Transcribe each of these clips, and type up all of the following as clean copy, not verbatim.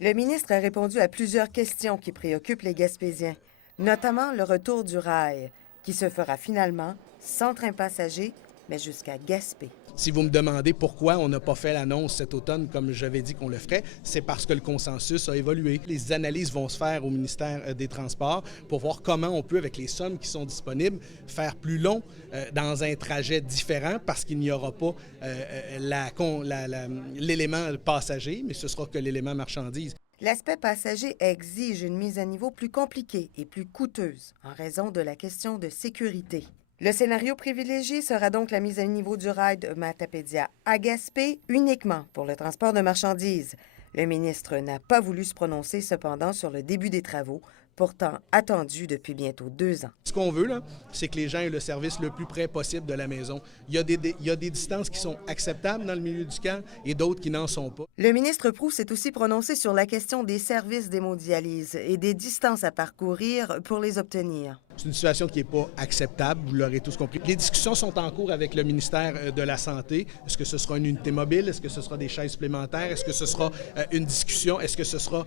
Le ministre a répondu à plusieurs questions qui préoccupent les Gaspésiens, notamment le retour du rail, qui se fera finalement sans train passager, mais jusqu'à Gaspé. Si vous me demandez pourquoi on n'a pas fait l'annonce cet automne comme j'avais dit qu'on le ferait, c'est parce que le consensus a évolué. Les analyses vont se faire au ministère des Transports pour voir comment on peut, avec les sommes qui sont disponibles, faire plus long dans un trajet différent parce qu'il n'y aura pas l'élément passager, mais ce sera que l'élément marchandise. L'aspect passager exige une mise à niveau plus compliquée et plus coûteuse en raison de la question de sécurité. Le scénario privilégié sera donc la mise à niveau du rail de Matapédia à Gaspé uniquement pour le transport de marchandises. Le ministre n'a pas voulu se prononcer cependant sur le début des travaux, pourtant attendus depuis bientôt 2 ans. Ce qu'on veut, là, c'est que les gens aient le service le plus près possible de la maison. Il y a des distances qui sont acceptables dans le milieu du camp et d'autres qui n'en sont pas. Le ministre Proulx s'est aussi prononcé sur la question des services d'hémodialyse et des distances à parcourir pour les obtenir. C'est une situation qui n'est pas acceptable, vous l'aurez tous compris. Les discussions sont en cours avec le ministère de la Santé. Est-ce que ce sera une unité mobile? Est-ce que ce sera des chaises supplémentaires? Est-ce que ce sera une discussion? Est-ce que ce sera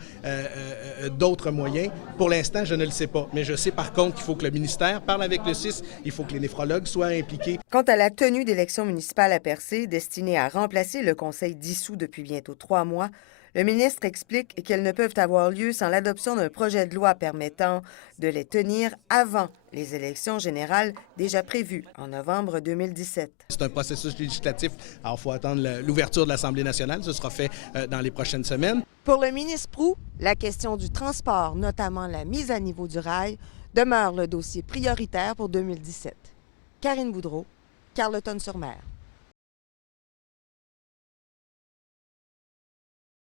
d'autres moyens? Pour l'instant, je ne le sais pas. Mais je sais par contre qu'il faut que le ministère parle avec le CIS. Il faut que les néphrologues soient impliqués. Quant à la tenue d'élections municipales à Percé, destinée à remplacer le conseil dissous depuis bientôt 3 mois, le ministre explique qu'elles ne peuvent avoir lieu sans l'adoption d'un projet de loi permettant de les tenir avant les élections générales déjà prévues en novembre 2017. C'est un processus législatif. Alors, il faut attendre l'ouverture de l'Assemblée nationale. Ce sera fait dans les prochaines semaines. Pour le ministre Proulx, la question du transport, notamment la mise à niveau du rail, demeure le dossier prioritaire pour 2017. Karine Boudreau, Carleton-sur-Mer.